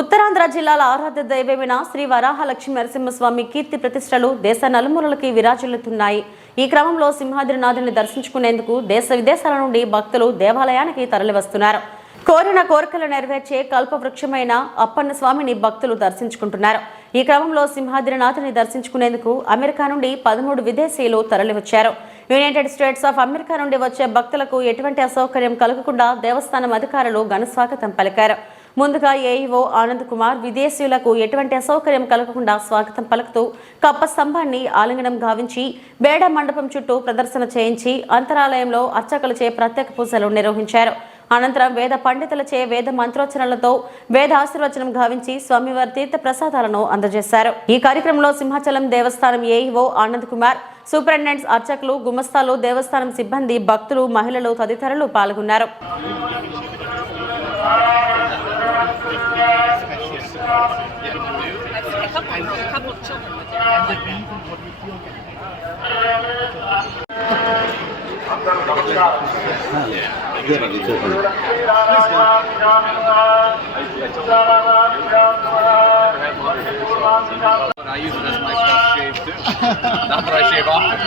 ఉత్తరాంధ్ర జిల్లాల ఆరాధ్య దైవమైన శ్రీ వరాహలక్ష్మి నరసింహస్వామి కీర్తి ప్రతిష్టలు దేశ నలుమూలలకి విరాజిల్లుతున్నాయి. ఈ క్రమంలో సింహాద్రినాథుని దర్శించుకునేందుకు దేశ విదేశాల నుండి భక్తులు దేవాలయానికి తరలివస్తున్నారు. కోరిన కోరికలు నెరవేర్చే కల్పవృక్షమైన అప్పన్న స్వామిని భక్తులు దర్శించుకుంటున్నారు. ఈ క్రమంలో సింహాద్రినాథుని దర్శించుకునేందుకు అమెరికా నుండి 13 విదేశీయులు తరలివచ్చారు. యునైటెడ్ స్టేట్స్ ఆఫ్ అమెరికా నుండి వచ్చే భక్తులకు ఎటువంటి అసౌకర్యం కలగకుండా దేవస్థానం అధికారులు ఘన స్వాగతం పలికారు. ముందుగా ఏఈఓ ఆనంద్ కుమార్ విదేశీయులకు ఎటువంటి అసౌకర్యం కలగకుండా స్వాగతం పలుకుతూ కప్ప స్తంభాన్ని ఆలింగనం గావించి బేడ మండపం చుట్టూ ప్రదర్శన చేయించి అంతరాలయంలో అర్చకులచే ప్రత్యేక పూజలు నిర్వహించారు. అనంతరం వేద పండితులచే వేద మంత్రోచ్చరణలతో వేద ఆశీర్వచనం గావించి స్వామివారి తీర్థ ప్రసాదాలను అందజేశారు. ఈ కార్యక్రమంలో సింహాచలం దేవస్థానం ఏఈఓ ఆనంద్ కుమార్, సూపరింటెండెంట్స్, అర్చకులు, గుమస్తాలు, దేవస్థానం సిబ్బంది, భక్తులు, మహిళలు తదితరులు పాల్గొన్నారు. I use it as my first shave too. Not that I shave often.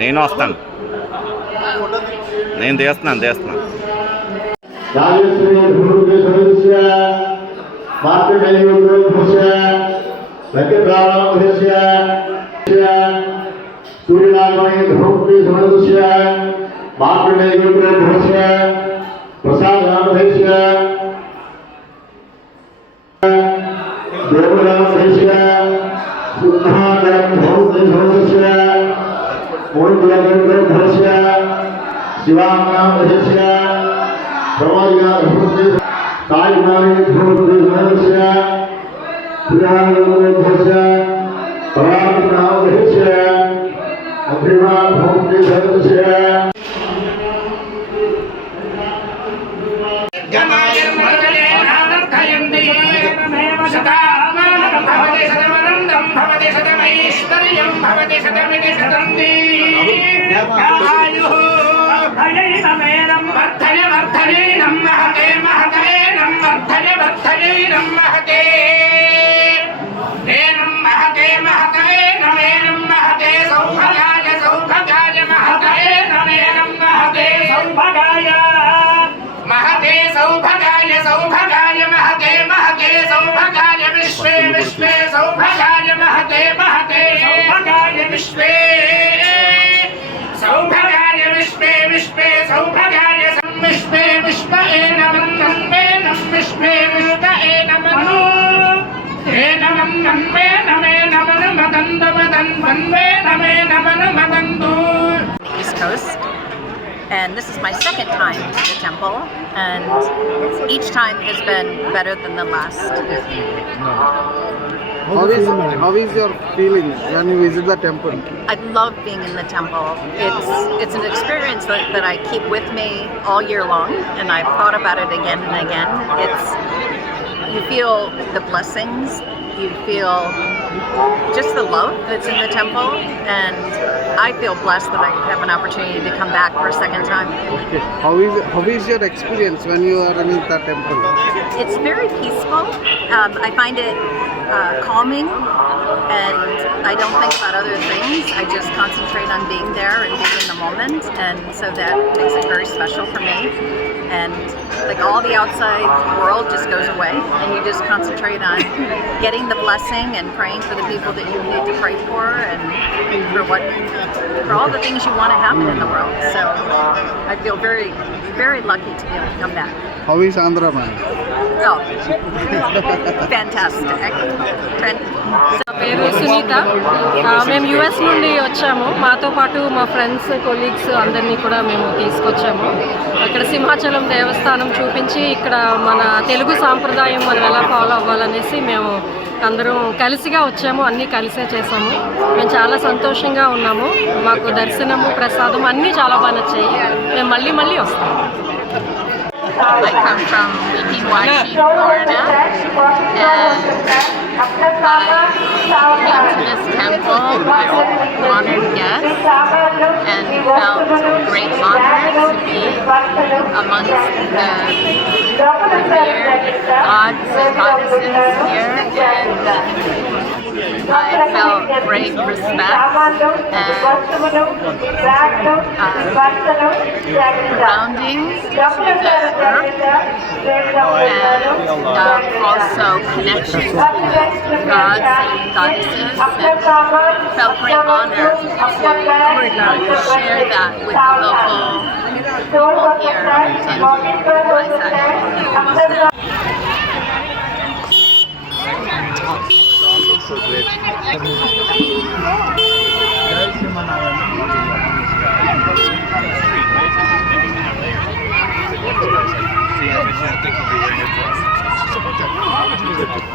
నేను వస్తాను, నేను తీస్తున్నాను. East Coast, and this is my second time to the temple, and each time has been better than the last. How is your feeling when you visit the temple? I love being in the temple. It's an experience that I keep with me all year long, and I've thought about it again and again. You feel the blessings, you feel just the love that's in the temple, and I feel blessed that I have an opportunity to come back for a second time. Okay. How is your experience when you are in the temple? It's very peaceful. I find it calming, and I don't think about other things. I just concentrate on being there and being in the moment, and so that makes it very special for me. And like all the outside world just goes away, and you just concentrate on getting the blessing and praying for the people that you need to pray for, and for all the things you want to happen in the world. So I feel very, very lucky to be able to come back. How is Andhra, man? Oh, fantastic. పేరు సునీత. మేము యుఎస్ నుండి వచ్చాము. మాతో పాటు మా friends, colleagues అందరినీ కూడా మేము తీసుకొచ్చాము. అక్కడ సింహాచలం దేవస్థానం చూపించి ఇక్కడ మన తెలుగు సాంప్రదాయం మనం ఎలా ఫాలో అవ్వాలనేసి మేము అందరం కలిసిగా వచ్చాము. అన్నీ కలిసే చేసాము. మేము చాలా సంతోషంగా ఉన్నాము. మాకు దర్శనము, ప్రసాదం అన్నీ చాలా బాగా నచ్చాయి. మేము మళ్ళీ మళ్ళీ వస్తాము. I come from BTYC, Florida, and I came to this temple with honored guests. amongst the revered gods and goddesses here, and I felt great respect and grounding to the earth, and also connection with gods and goddesses, and felt great honor to share that with the local people here in Mysore.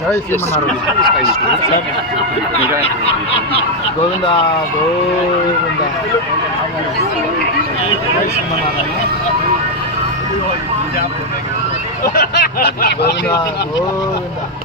జై శ్రీమన్నారాయణ. గోవింద గోవింద. జై శ్రీమన్నారాయణ. గోవింద గోవింద.